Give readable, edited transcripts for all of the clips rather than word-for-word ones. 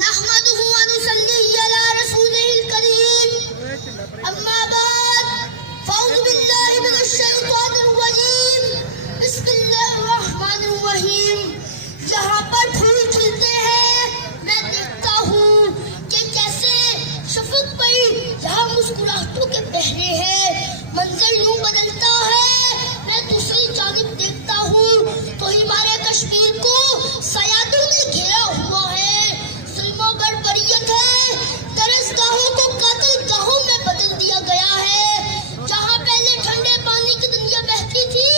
نحمده ونصلي على رسوله الكريم اما بعد فاعوذ بالله من الشیطان الرجیم بسم اللہ الرحمن الرحیم. جہاں پر پھول کھلتے ہیں میں دیکھتا ہوں کہ کیسے شفق پر یہاں مسکراہٹوں کے پہرے ہیں. منظر یوں بدلتا ہے میں دوسری جانب دیکھتا ہوں تو ہمارے کشمیر کو سیادوں نے گھیرا ہوا ہے. ظلم و بربریت ہے. درسگاہوں کو قاتل گاہوں میں بدل دیا گیا ہے. جہاں پہلے ٹھنڈے پانی کی دنیا بہتی تھی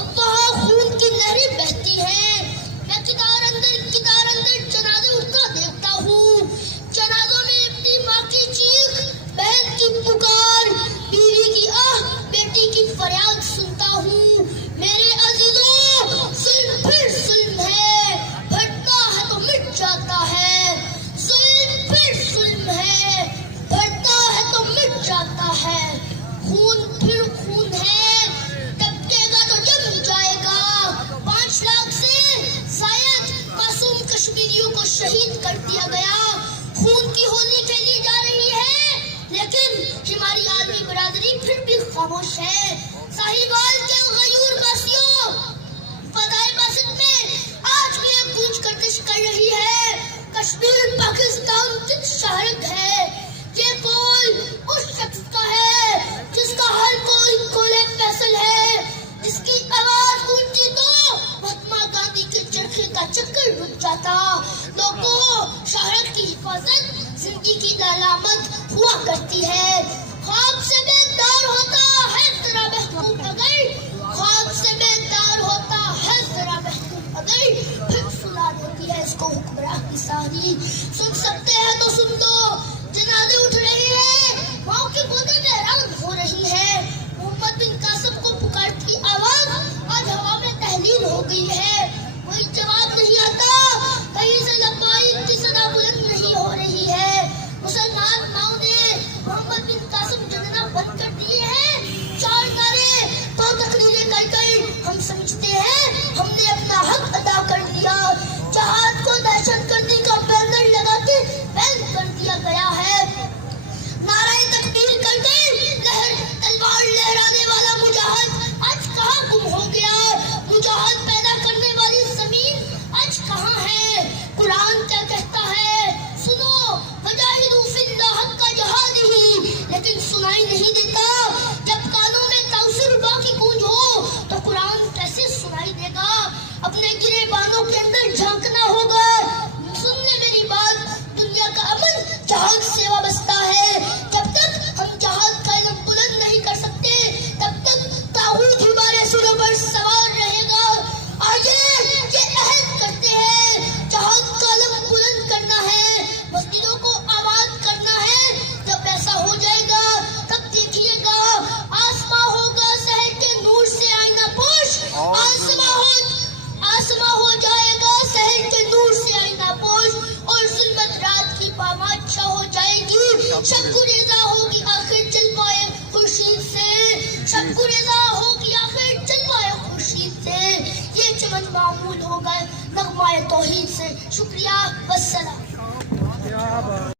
اب وہاں خون کی نہریں بہتی ہیں. میں کتار اندر جنازے اٹھتا دیکھتا ہوں. جنازوں میں اپنی ماں کی چیخ، بہن کی پکار، بیوی کی آہ، بیٹی کی فریاد سنتا ہوں. میرے عزیزوں، ظلم پھر ظلم ہے، بڑھتا ہے تو مٹ جاتا ہے. ظلم پھر ظلم ہے، بڑھتا ہے تو مٹ جاتا ہے. خون پھر خون ہے، ٹپکے گا تو جم جائے گا. 5 لاکھ سے زائد معصوم کشمیریوں کو شہید کر دیا گیا. خون کی ہولی کھیلی جا رہی ہے لیکن ہماری عالمی برادری پھر بھی خاموش ہے. ساہیوال کے غیور باسیوں، فضائے باسط میں آج بھی ایک گونج گردش کر رہی ہے. کشمیر پاکستان کی شہرت ہے. یہ قول اس شخص کا ہے جس کا ہر کوئی قول فیصل ہے، جس کی آواز گونجتی تو مہاتما گاندھی کے چرخے کا چکر رک جاتا. لوگوں، شہرت کی حفاظت زندگی کی علامت ہوا کرتی ہے. خواب سے بیدار ہوتا ہے ذرا محبوب اگر، خواب سے بیدار ہوتا ہے ذرا محبوب اگر، پھر سلا دیتی ہے اس کو حکمراں کی ساری. سن سکتے ہیں تو سن لو، جنازے اٹھ رہے ہیں، ماؤں کی گودیں ویران ہو رہی ہے. محمد بن قاسم کو پکارتی آواز آج ہوا میں تحلیل ہو گئی ہے. کوئی جواب نہیں آتا، کہیں سے لبیک کی صدا بلند نہیں ہو رہی ہے. مسلمان ماؤں نے محمد بن قاسم جننا بند کر دیے ہیں. 4 نعرے تو تقریریں کر کر ہم سمجھتے ہیں ہم نے اپنا حق ادا کر دیا. جہاد کو دہشت گردی کا بینر لگا کے بین کر دیا گیا ہے. نعرہ تکبیر کر کے تلوار لہرانے والا مجاہد آج کہاں گم ہو گیا؟ مجاہد پیدا کرنے والی زمین آج کہاں ہے؟ قرآن کیا کہتا ہے؟ سنو، وجاہدوا فی اللہ حق جہاد ہی، لیکن سنائی نہیں دیتا. جب کانوں میں کوثر با کی گونج ہو تو قرآن کیسے سنائی دے گا؟ اپنے گرے بانوں کے اندر جھانکنا ہوگا. سن لے میری بات، دنیا کا امن جہاد سیوا